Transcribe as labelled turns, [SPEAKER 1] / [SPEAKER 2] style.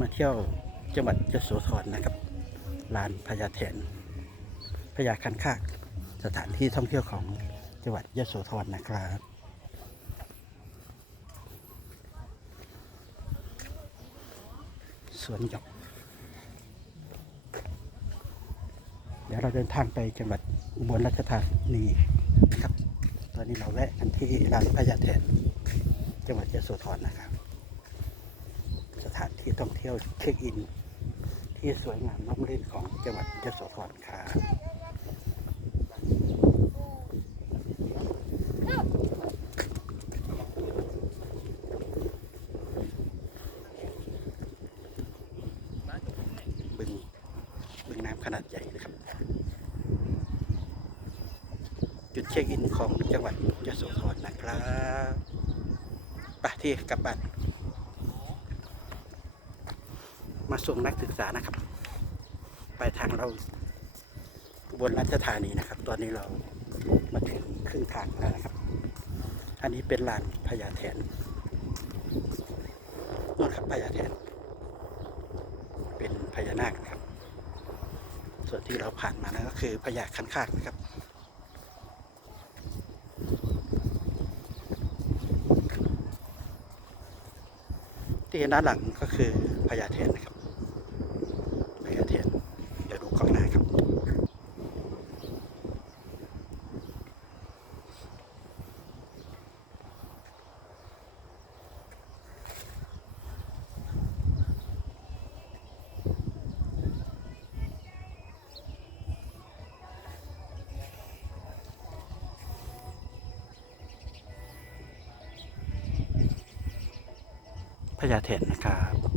[SPEAKER 1] มาเที่ยวจังหวัดยโสธรนะครับลานพญาแถนพญาคันคากสถานที่ท่องเที่ยวของจังหวัดยโสธรนะครับสวนหยกเดี๋ยวเราเดินทางไปจังหวัดอุบลราชธานีนะครับ ตอนนี้เราแวะกันที่ร้านพญาแถนจังหวัดยโสธรนะครับ สถานที่ท่องเที่ยวเช็คอิน ที่สวยงามน้ำรื่นของจังหวัดยโสธรครับบึงบึงน้ำขนาดใหญ่นะครับ จุดเช็คอินของจังหวัดยโสธรนะครับไปที่กลับบ้าน มาส่งนักศึกษานะครับ ไปทางเราบนราชธานีนะครับ ตอนนี้เรามาถึงครึ่งทางแล้วนะครับ อันนี้เป็นลานพญาแถนนู่นครับพญาแถนเป็นพญานาคนะครับ ส่วนที่เราผ่านมานั่นก็คือพญาคันคากนะครับที่เห็นด้านหลังก็คือพญาแถน ญาเถนนะครับ